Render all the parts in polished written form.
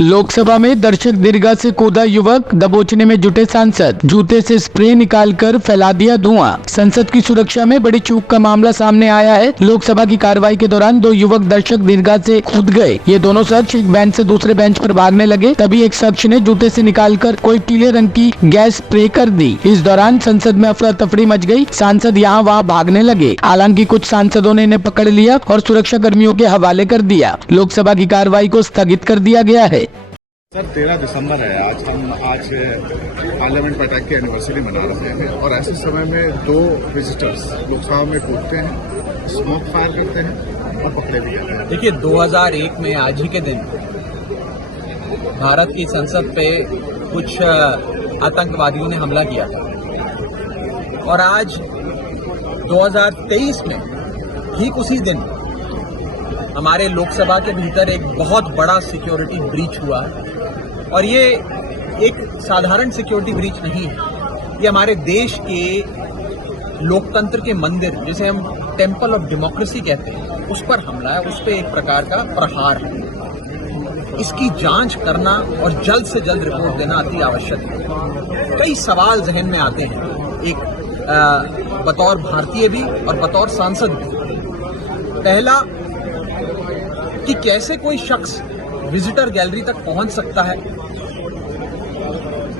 लोकसभा में दर्शक दीर्घा से कूदा युवक, दबोचने में जुटे सांसद, जूते से स्प्रे निकालकर फैला दिया धुआं। संसद की सुरक्षा में बड़ी चूक का मामला सामने आया है। लोकसभा की कार्रवाई के दौरान दो युवक दर्शक दीर्घा से कूद गए। ये दोनों शख्स एक बेंच से दूसरे बेंच पर भागने लगे, तभी एक शख्स ने जूते से निकालकर कोई पीले रंग की गैस स्प्रे कर दी। इस दौरान संसद में अफरा तफरी मच गई। सांसद यहाँ वहाँ भागने लगे। हालांकि कुछ सांसदों ने इन्हें पकड़ लिया और सुरक्षा कर्मियों के हवाले कर दिया। लोकसभा की कार्रवाई को स्थगित कर दिया गया है। सर 13 दिसंबर है आज पार्लियामेंट पर अटैक की एनिवर्सरी मना रहे हैं और ऐसे समय में दो विजिटर्स लोकसभा में कूदते हैं, स्मोक फायर करते हैं और पकड़े भी जाते हैं। देखिए 2001 में आज ही के दिन भारत की संसद पे कुछ आतंकवादियों ने हमला किया था और आज 2023 में ठीक उसी दिन हमारे लोकसभा के भीतर एक बहुत बड़ा सिक्योरिटी ब्रीच हुआ है। और ये एक साधारण सिक्योरिटी ब्रीच नहीं है, ये हमारे देश के लोकतंत्र के मंदिर, जिसे हम टेम्पल ऑफ डेमोक्रेसी कहते हैं, उस पर हमला है, उस पर एक प्रकार का प्रहार है। इसकी जांच करना और जल्द से जल्द रिपोर्ट देना अति आवश्यक है। कई सवाल जहन में आते हैं, एक बतौर भारतीय भी और बतौर सांसद भी। पहला कि कैसे कोई शख्स विजिटर गैलरी तक पहुंच सकता है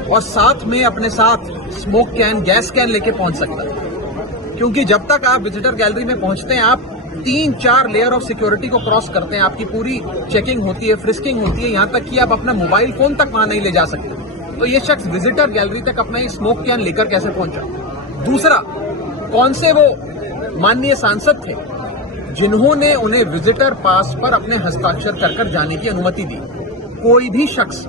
और साथ में अपने साथ स्मोक कैन, गैस कैन लेके पहुंच सकता है, क्योंकि जब तक आप विजिटर गैलरी में पहुंचते हैं आप 3-4 लेयर ऑफ सिक्योरिटी को क्रॉस करते हैं। आपकी पूरी चेकिंग होती है, फ्रिस्किंग होती है, यहां तक कि आप अपना मोबाइल फोन तक वहां नहीं ले जा सकते। तो ये शख्स विजिटर गैलरी तक अपना स्मोक कैन लेकर कैसे पहुंचा? दूसरा, कौन से वो माननीय सांसद थे जिन्होंने उन्हें विजिटर पास पर अपने हस्ताक्षर कर जाने की अनुमति दी? कोई भी शख्स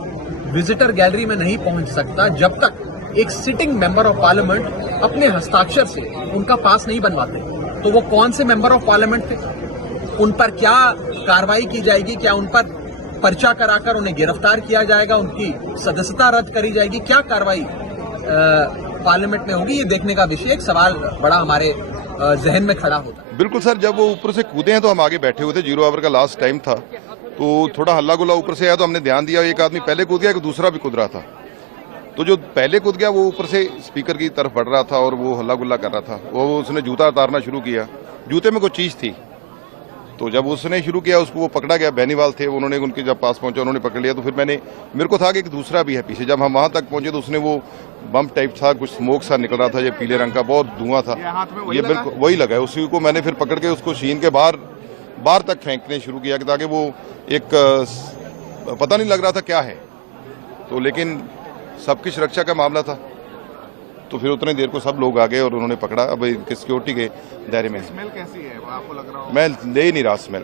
विजिटर गैलरी में नहीं पहुंच सकता जब तक एक सिटिंग मेंबर ऑफ पार्लियामेंट अपने हस्ताक्षर से उनका पास नहीं बनवाते। तो वो कौन से मेंबर ऑफ पार्लियामेंट थे? उन पर क्या कार्रवाई की जाएगी? क्या उन पर पर्चा कराकर उन्हें गिरफ्तार किया जाएगा? उनकी सदस्यता रद्द करी जाएगी? क्या कार्रवाई पार्लियामेंट में होगी? ये देखने का विषय, एक सवाल बड़ा हमारे जहन में खड़ा होता है। बिल्कुल सर, जब वो ऊपर से कूदे हैं तो हम आगे बैठे हुए थे, 0 आवर का लास्ट टाइम था, तो थोड़ा हल्ला गुल्ला ऊपर से आया तो हमने ध्यान दिया। एक आदमी पहले कूद गया, एक दूसरा भी कूद रहा था। तो जो पहले कूद गया वो ऊपर से स्पीकर की तरफ बढ़ रहा था और वो हल्ला गुल्ला कर रहा था। वो उसने जूता उतारना शुरू किया, जूते में कोई चीज़ थी। तो जब उसने शुरू किया उसको वो पकड़ा गया, बेनीवाल थे, उन्होंने उनके जब पास पहुंचा उन्होंने पकड़ लिया। तो फिर मेरे को था कि एक दूसरा भी है पीछे। जब हम वहां तक पहुंचे तो उसने वो बम टाइप था, कुछ स्मोक सा निकल रहा था, ये पीले रंग का, बहुत धुआं था, ये बिल्कुल वही लगा है। उसी को मैंने फिर पकड़ के उसको शीन के बाहर तक फेंकने शुरू किया ताकि वो एक पता नहीं लग रहा था क्या है। तो लेकिन सबकी सुरक्षा का मामला था, तो फिर उतने देर को सब लोग आ गए और उन्होंने पकड़ा। अब सिक्योरिटी के दायरे में। स्मेल कैसी है वो आपको लग रहा हो? मैं ले ही नहीं रहा स्मेल।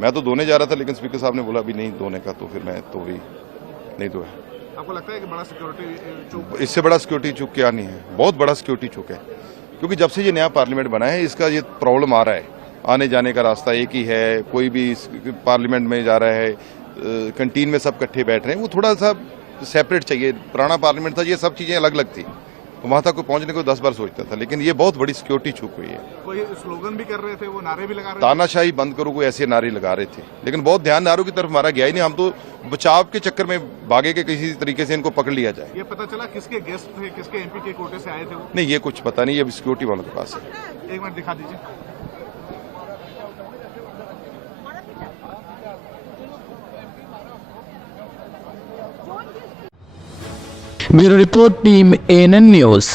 मैं तो धोने जा रहा था लेकिन स्पीकर साहब ने बोला अभी नहीं धोने का, तो फिर मैं तो भी नहीं धोया। आपको लगता है कि बड़ा सिक्योरिटी चूक? इससे बड़ा सिक्योरिटी चूक क्या नहीं है, बहुत बड़ा सिक्योरिटी चूक है। क्योंकि जब से ये नया पार्लियामेंट बना है इसका ये प्रॉब्लम आ रहा है, आने जाने का रास्ता एक ही है, कोई भी पार्लियामेंट में जा रहा है, कैंटीन में सब इकट्ठे बैठ रहे हैं, वो थोड़ा सा सेपरेट चाहिए। पुराना पार्लियामेंट था, ये सब चीज़ें अलग अलग थी, तो वहाँ तक कोई पहुँचने को 10 बार सोचता था। लेकिन ये बहुत बड़ी सिक्योरिटी चूक हुई है। कोई स्लोगन भी कर रहे थे, वो नारे भी लगा रहे थे, तानाशाही बंद करो, कोई ऐसे नारे लगा रहे थे, लेकिन बहुत ध्यान नारों की तरफ हमारा गया ही नहीं। हम तो बचाव के चक्कर में भागे के किसी तरीके से इनको पकड़ लिया जाए। ये पता चला किसके गेस्ट थे, किसके एमपी के कोटे से आए थे वो? नहीं, ये कुछ पता नहीं, ये सिक्योरिटी वालों के पास है। एक मिनट दिखा दीजिए। Bureau report, team ANN news.